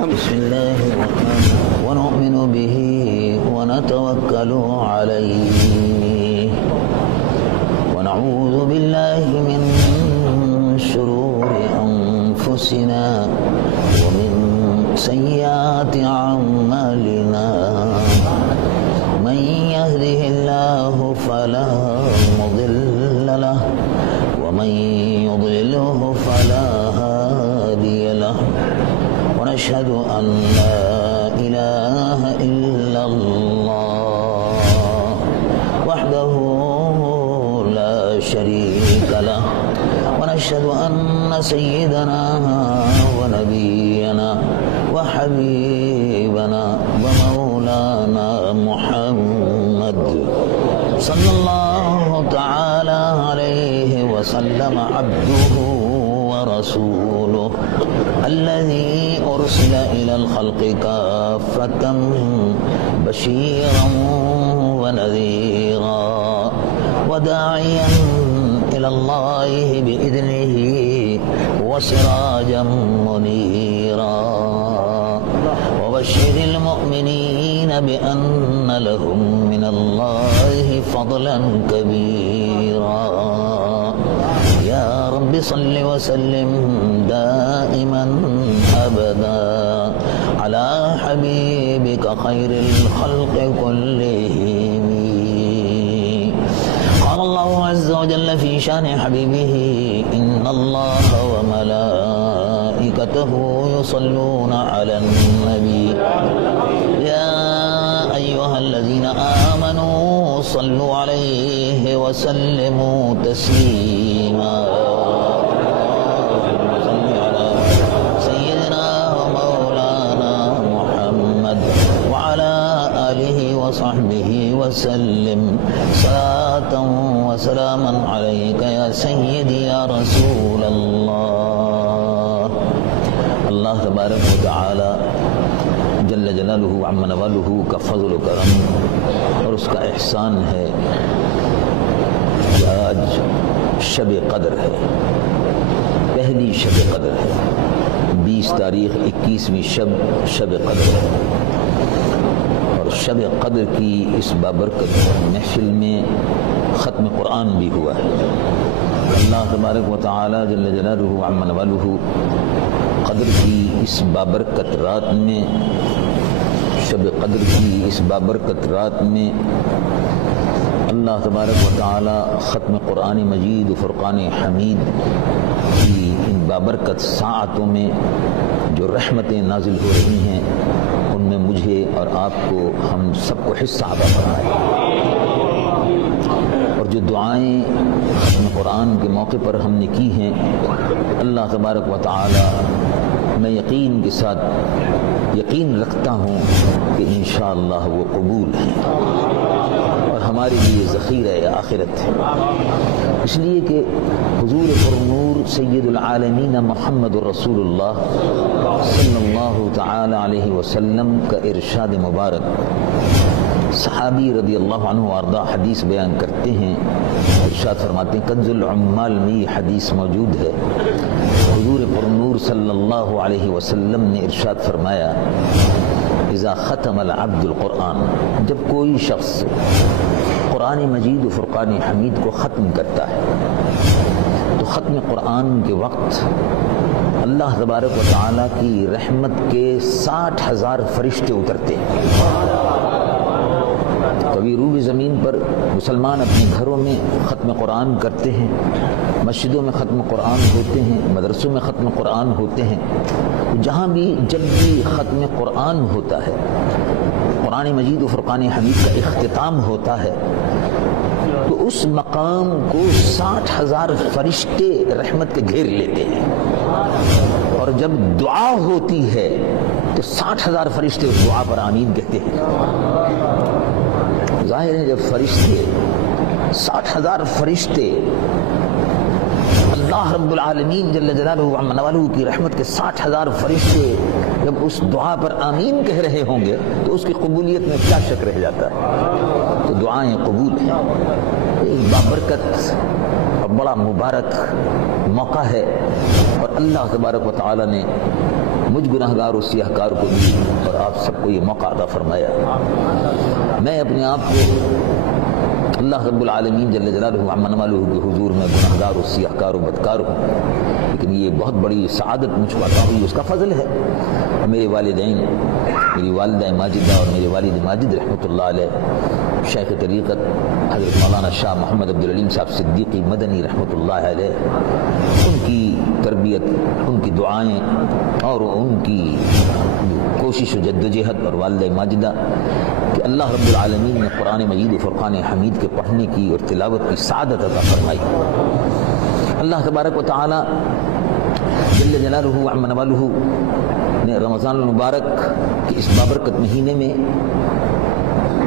بسم الله الرحمن الرحيم ونؤمن به ونتوكل عليه ونعوذ بالله من شرور أنفسنا ومن سيئات أعمالنا من يهده الله فلا مضل له ومن يضلله فلا هادي له ونشهد أن لا إله إلا الله وحده لا شريك له ونشهد أن سيدنا ونبينا وحبيبنا ومولانا محمد صلى الله تعالى عليه وسلم عبده ورسوله الذي أرسل إلى الخلق كافة بشيرا ونذيرا وداعيا إلى الله بإذنه وسراجا منيرا وبشر المؤمنين بأن لهم من الله فضلا كبيرا يا رب صل وسلم دائما أبدا على حبيبك خير الخلق كلهم. قال الله عز وجل في شان حبيبه إن الله وملائكته يصلون على النبي يا أيها الذين آمنوا صلوا عليه وسلموا تسليما. سيدنا ومولانا محمد وعلى آله وصحبه وسلم صلاة وسلاما عليك يا سيدي يا رسول الله. اللہ تبارک و تعالی جل جلالہ عم نوالہ کا فضل و کرم اور اس کا احسان ہے کہ آج شب قدر ہے، پہلی شب قدر ہے، 20 تاریخ 21ویں شب قدر ہے، اور شب قدر کی اس بابرکت محفل میں ختم قرآن بھی ہوا ہے۔ اللہ تبارک و تعالی جل جلالہ عم نوالہ قدر کی اس بابرکت رات میں، شب قدر کی اس بابرکت رات میں اللہ تبارک و تعالی ختم قرآن مجید و فرقان حمید کی ان بابرکت ساعتوں میں جو رحمتیں نازل ہو رہی ہیں ان میں مجھے اور آپ کو، ہم سب کو حصہ عطا فرمائے، اور جو دعائیں ختم قرآن کے موقع پر ہم نے کی ہیں اللہ تبارک و تعالی میں یقین کے ساتھ یقین رکھتا ہوں کہ انشاءاللہ وہ قبول ہیں اور ہمارے لیے ذخیرہ آخرت ہے، اس لیے کہ حضور پرنور سید العالمین محمد رسول اللہ صلی اللہ تعالی علیہ وسلم کا ارشاد مبارک، صحابی رضی اللہ عنہ وارضہ حدیث بیان کرتے ہیں، ارشاد فرماتے ہیں، کنز العمال میں یہ حدیث موجود ہے، حضور پرنور صلی اللہ علیہ وسلم نے ارشاد فرمایا، اذا ختم العبد القرآن، جب کوئی شخص قرآن مجید و فرقان حمید کو ختم کرتا ہے تو ختم قرآن کے وقت اللہ تبارک و تعالیٰ کی رحمت کے 60,000 فرشتے اترتے ہیں۔ کبھی روح زمین پر مسلمان اپنے گھروں میں ختم قرآن کرتے ہیں، مسجدوں میں ختم قرآن ہوتے ہیں، مدرسوں میں ختم قرآن ہوتے ہیں، جہاں بھی جب بھی ختم قرآن ہوتا ہے، قرآن مجید و فرقان حمید کا اختتام ہوتا ہے، تو اس مقام کو 60,000 فرشتے رحمت کے گھیر لیتے ہیں، اور جب دعا ہوتی ہے تو 60,000 فرشتے اس دعا پر آمین کہتے ہیں۔ ظاہر ہے جب فرشتے 60,000 فرشتے اللہ رب العالمین جل جلالہ و عم نوالہ کی رحمت کے 60,000 فرشتے جب اس دعا پر آمین کہہ رہے ہوں گے تو اس کی قبولیت میں کیا شک رہ جاتا ہے۔ تو دعائیں قبول ہیں، ایک بابرکت اور بڑا مبارک موقع ہے، اور اللہ تبارک و تعالی نے مجھ گناہگار و سیاہ کار کو بھی اور آپ سب کو یہ موقع عطا فرمایا. میں اپنے آپ کو اللہ رب العالمین جل جلالہ عما نوالہ کے حضور میں گناہگار و سیاہ کار و بدکار ہوں، لیکن یہ بہت بڑی سعادت مجھ کو عطا ہوئی، اس کا فضل ہے. میرے والدین، میری والدہ ماجدہ اور میرے والد ماجد رحمۃ اللہ علیہ، شیخ طریقت حضرت مولانا شاہ محمد عبدالعلیم صاحب صدیقی مدنی رحمۃ اللہ علیہ، ان کی تربیت، ان کی دعائیں اور ان کی کوشش و جدوجہد، اور والدہ ماجدہ کہ اللہ رب العالمین نے قرآن مجید و فرقان حمید کے پڑھنے کی اور تلاوت کی سعادت عطا فرمائی. اللہ تبارک و تعالی جل جلالہ عما نوالہ نے رمضان المبارک کے اس بابرکت مہینے میں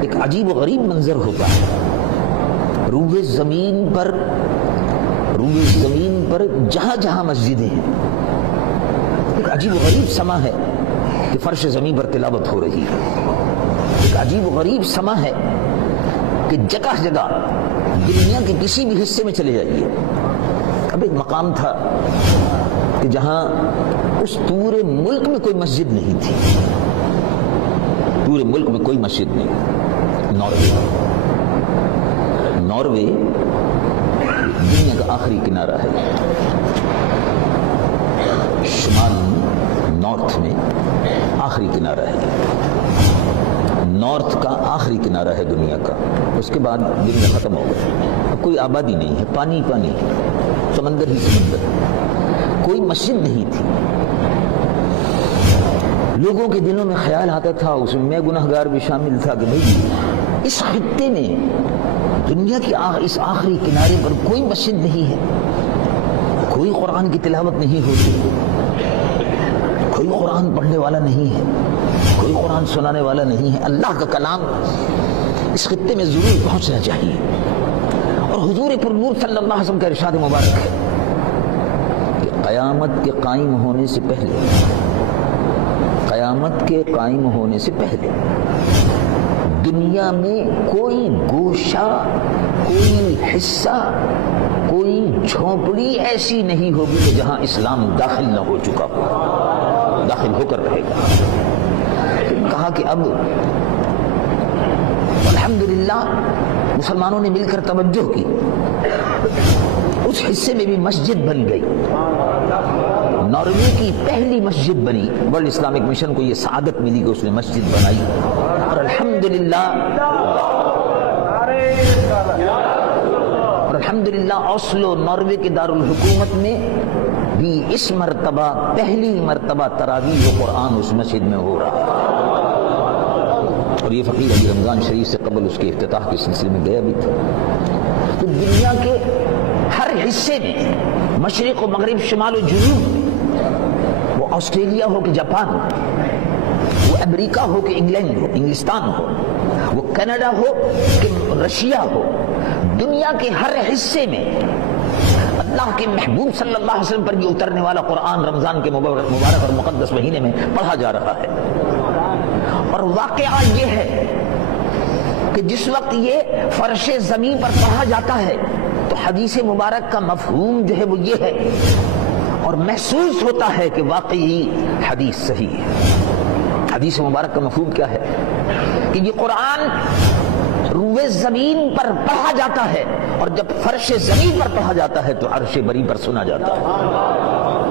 ایک عجیب و غریب منظر ہوتا ہے. روئے زمین پر جہاں جہاں مسجدیں ہیں، ایک عجیب و غریب سما ہے کہ فرش زمین پر تلاوت ہو رہی ہے. ایک عجیب و غریب سما ہے کہ جگہ جگہ دنیا کے کسی بھی حصے میں چلے جائیے. اب ایک مقام تھا کہ جہاں اس پورے ملک میں کوئی مسجد نہیں تھی، پورے ملک میں کوئی مسجد نہیں. ناروے دنیا کا آخری کنارہ ہے، شمال نارتھ میں آخری کنارہ ہے، نارتھ کا آخری کنارہ ہے دنیا کا. اس کے بعد دنیا ختم ہو گئی، اب کوئی آبادی نہیں ہے، پانی پانی، سمندر ہی سمندر، کوئی مسجد نہیں تھی. لوگوں کے دلوں میں خیال آتا تھا، اس میں گناہگار بھی شامل تھا، کہ بھئی اس خطے میں دنیا کی اس آخری کنارے پر کوئی مسجد نہیں ہے، کوئی قرآن کی تلاوت نہیں ہوتی، کوئی قرآن پڑھنے والا نہیں ہے، کوئی قرآن سنانے والا نہیں ہے. اللہ کا کلام اس خطے میں ضرور پہنچنا چاہیے. اور حضور پر نور صلی اللہ علیہ وسلم کا ارشاد مبارک ہے کہ قیامت کے قائم ہونے سے پہلے، قیامت کے قائم ہونے سے پہلے دنیا میں کوئی گوشہ، کوئی حصہ، کوئی جھونپڑی ایسی نہیں ہوگی کہ جہاں اسلام داخل نہ ہو چکا ہو، داخل ہو کر رہے گا. کہا کہ اب الحمدللہ مسلمانوں نے مل کر توجہ کی، اس حصے میں بھی مسجد بن گئی. ناروے کی پہلی مسجد بنی. ورلڈ اسلامک مشن کو یہ سعادت ملی کہ اس نے مسجد بنائی، اور الحمدللہ اوسلو ناروے کے دارالحکومت میں بھی اس مرتبہ پہلی مرتبہ تراویح و قرآن اس مسجد میں ہو رہا ہے. اور یہ فقیر ابھی رمضان شریف سے قبل اس کے افتتاح کے سلسلے میں گیا بھی تھا. تو دنیا کے ہر حصے میں، مشرق و مغرب، شمال و جنوب، وہ آسٹریلیا ہو کہ جاپان ہو، وہ امریکہ ہو کہ انگلینڈ ہو، انگلستان ہو، وہ کینیڈا ہو کہ رشیا ہو، دنیا کے ہر حصے میں اللہ کے محبوب صلی اللہ علیہ وسلم پر یہ اترنے والا قرآن رمضان کے مبارک اور مقدس مہینے میں پڑھا جا رہا ہے. اور واقعہ یہ ہے کہ جس وقت یہ فرش زمین پر پڑھا جاتا ہے تو حدیث مبارک کا مفہوم جو ہے وہ یہ ہے، اور محسوس ہوتا ہے کہ واقعی حدیث صحیح ہے. حدیث مبارک کا مفہوم کیا ہے کہ یہ قرآن روئے زمین پر پڑھا جاتا ہے، اور جب فرش زمین پر پڑھا جاتا ہے تو عرش بری پر سنا جاتا ہے.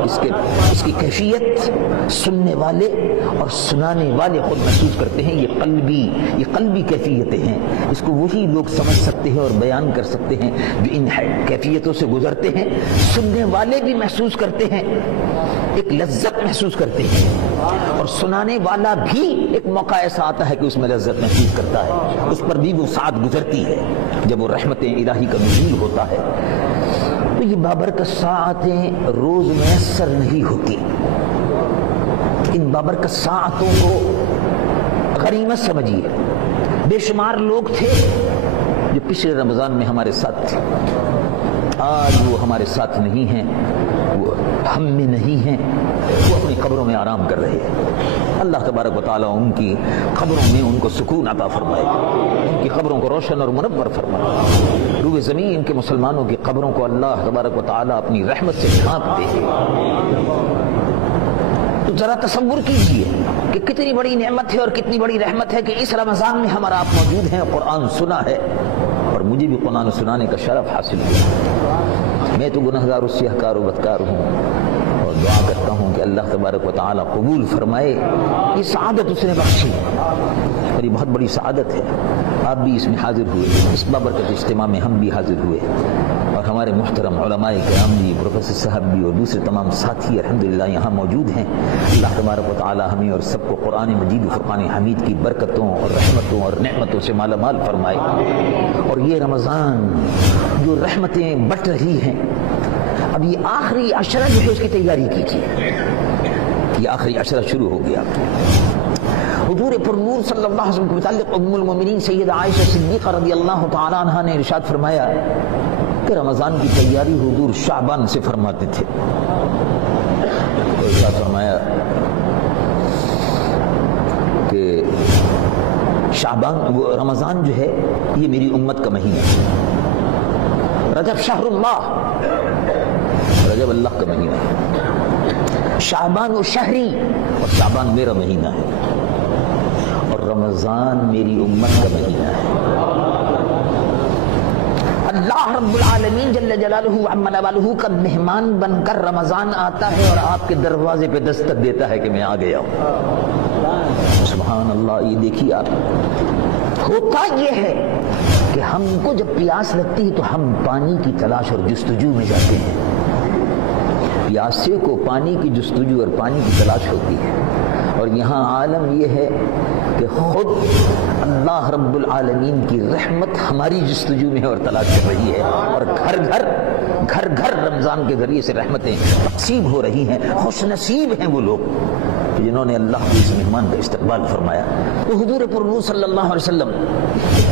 اس کی کیفیت سننے والے اور سنانے والے خود محسوس کرتے ہیں. یہ قلبی کیفیتیں ہیں. اس کو وہی لوگ سمجھ سکتے ہیں اور بیان کر سکتے ہیں جو ان کیفیتوں سے گزرتے ہیں. سننے والے بھی محسوس کرتے ہیں، ایک لذت محسوس کرتے ہیں، اور سنانے والا بھی ایک موقع ایسا آتا ہے کہ اس میں لذت محسوس کرتا ہے. اس پر بھی وہ ساتھ گزرتی ہے جب وہ رحمت الہی کا نزول ہوتا ہے. تو یہ بابرکت ساعتیں روز میسر نہیں ہوتی. ان بابرکت ساعتوں کو غنیمت سمجھیے. بے شمار لوگ تھے جو پچھلے رمضان میں ہمارے ساتھ تھے، آج وہ ہمارے ساتھ نہیں ہیں، وہ ہم میں نہیں ہیں، وہ اپنی قبروں میں آرام کر رہے ہیں. اللہ تبارک و تعالیٰ ان کی قبروں میں ان کو سکون عطا فرمائے، ان کی قبروں کو روشن اور منور فرمائے. روئے زمین کے مسلمانوں کی قبروں کو اللہ تبارک و تعالیٰ اپنی رحمت سے ڈھانپ دے. تو ذرا تصور کیجئے کہ کتنی بڑی نعمت ہے اور کتنی بڑی رحمت ہے کہ اس رمضان میں ہمارا آپ موجود ہیں، قرآن سنا ہے، اور مجھے بھی قرآن سنانے کا شرف حاصل ہوا۔ میں تو گنہگار و سیاہکار و بدکار ہوں، اور دعا کرتا ہوں کہ اللہ تبارک و تعالی قبول فرمائے۔ یہ سعادت اس نے بخشی اور یہ بہت بڑی سعادت ہے۔ آپ بھی اس میں حاضر ہوئے، اس بابرکت اجتماع میں ہم بھی حاضر ہوئے، اور ہمارے محترم علماء کرام بھی، پروفیسر صاحب بھی، اور دوسرے تمام ساتھی الحمدللہ یہاں موجود ہیں۔ اللہ تبارک و تعالی ہمیں اور سب کو قرآن مجید و فرقان حمید کی برکتوں اور رحمتوں اور نعمتوں سے مالا مال فرمائے۔ اور یہ رمضان جو رحمتیں بٹ رہی ہیں، اب یہ آخری عشرہ جو ہے اس کی تیاری کیجیے۔ یہ آخری عشرہ شروع ہو گیا۔ حضور پر نور صلی اللہ علیہ وسلم کے متعلق ام المومنین سیدہ عائشہ صدیقہ رضی اللہ تعالی عنہا نے ارشاد فرمایا کہ رمضان کی تیاری حضور شعبان سے فرماتے تھے۔ ارشاد فرمایا کہ شعبان رمضان جو ہے یہ میری امت کا مہینہ ہے۔ رجب شہر اللہ، رجب اللہ کا مہینہ ہے۔ شعبان و شہری، اور شعبان میرا مہینہ ہے، اور رمضان میری امت کا مہینہ ہے۔ اللہ رب العالمین جل جلالہ وعم نوالہ کا مہمان بن کر رمضان آتا ہے اور آپ کے دروازے پہ دستک دیتا ہے کہ میں آ گیا ہوں۔ سبحان اللہ۔ یہ دیکھیے آپ، ہوتا یہ ہے کہ ہم کو جب پیاس لگتی ہے تو ہم پانی کی تلاش اور جستجو میں جاتے ہیں۔ پیاسے کو پانی کی جستجو اور پانی کی تلاش ہوتی ہے، اور یہاں عالم یہ ہے کہ خود اللہ رب العالمین کی رحمت ہماری جستجو میں اور تلاش کر رہی ہے، اور گھر گھر رمضان کے ذریعے سے رحمتیں تقسیم ہو رہی ہیں۔ خوش نصیب ہیں وہ لوگ جنہوں نے اللہ کے اس مہمان کا استقبال فرمایا۔ تو حضور پر نور صلی اللہ علیہ وسلم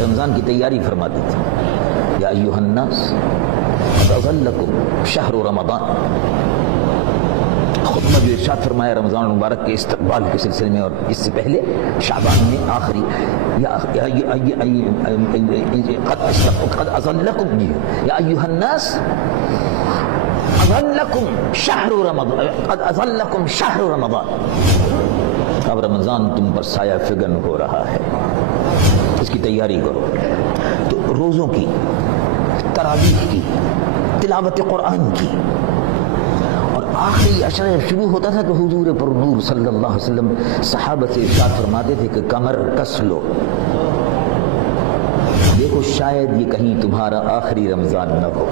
رمضان کی تیاری فرماتے تھے۔ یا ایھا الناس قد اظلکم شہر رمضان، خطبہ جو ارشاد فرمایا رمضان المبارک کے استقبال کے سلسلے میں، اور اس سے پہلے شعبان میں آخری قد اظلکم، یا ایھا الناس اظلکم شہر رمضان، قد اظلکم شہر رمضان، اب رمضان تم پر سایہ فگن ہو رہا ہے، اس کی تیاری کرو۔ تو روزوں کی، تراویح کی، تلاوت قرآن کی، اور آخری عشرہ شروع ہوتا تھا تو حضور پر نور صلی اللہ علیہ وسلم صحابہ سے ارشاد فرماتے تھے کہ کمر کس لو، دیکھو شاید یہ کہیں تمہارا آخری رمضان نہ ہو۔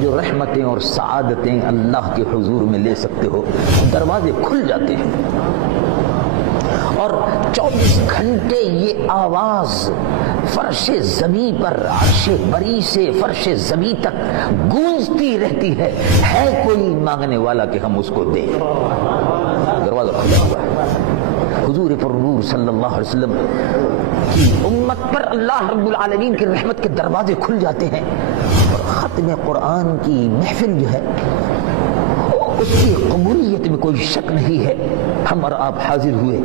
جو رحمتیں اور سعادتیں اللہ کے حضور میں لے سکتے ہو، دروازے کھل جاتے ہیں، اور 24 گھنٹے یہ آواز فرش زمیں پر عرش بری سے فرش زمیں تک گونجتی رہتی ہے کوئی مانگنے والا کہ ہم اس کو دیں۔ دروازہ کھلا ہوا ہے۔ حضور پر نور صلی اللہ علیہ وسلم کی امت پر اللہ رب العالمین کی رحمت کے دروازے کھل جاتے ہیں، اور ختم قرآن کی محفل جو ہے اس کی قبولیت میں کوئی شک نہیں ہے۔ ہم اور آپ حاضر ہوئے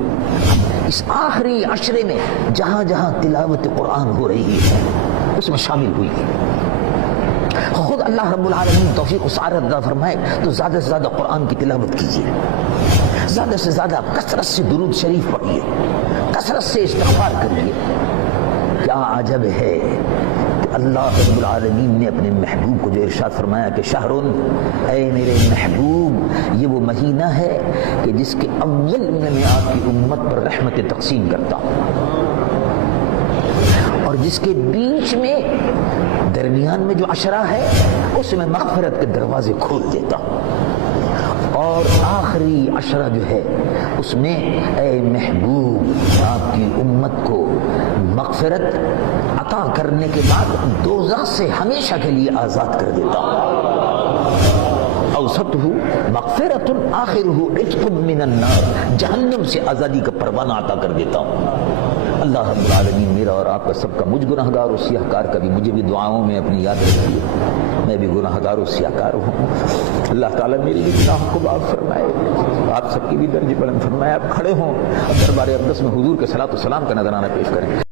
اس آخری عشرے میں، جہاں جہاں تلاوت قرآن ہو رہی ہے اس میں شامل ہوئی۔ خود اللہ رب العالمین توفیق و سعادت عطا فرمائے تو زیادہ سے زیادہ قرآن کی تلاوت کیجیے، زیادہ سے زیادہ کثرت سے درود شریف پڑھیے، کثرت سے استغفار کریے۔ کیا عجب ہے کہ اللہ رب العالمین نے اپنے محبوب کو جو ارشاد فرمایا کہ شہرن، اے میرے محبوب یہ وہ مہینہ ہے کہ جس کے اول میں آپ کی امت پر رحمت تقسیم کرتا ہوں، اور جس کے بیچ میں درمیان میں جو عشرہ ہے اس میں مغفرت کے دروازے کھول دیتا ہوں، اور آخری عشرہ جو ہے اس میں اے محبوب آپ کی امت کو مغفرت عطا کرنے کے بعد دوزخ سے ہمیشہ کے لیے آزاد کر دیتا ہوں۔ اوسطہ مغفرۃ آخرہ عتق من النار، جہنم سے آزادی کا پروانہ عطا کر دیتا ہوں۔ اللہ رب العالمین میرا اور آپ کا سب کا، مجھ گناہگار و سیاہکار کا بھی مجھے بھی دعاؤں میں اپنی یاد رکھیے، میں بھی گناہگار و سیاہکار ہوں۔ اللہ تعالیٰ میری بھی گناہوں کو معاف فرمائے، آپ سب کی بھی درجہ بلند فرمائے۔ آپ کھڑے ہوں اور دربار اقدس میں حضور کے صلاۃ و سلام کا نذرانہ پیش کریں۔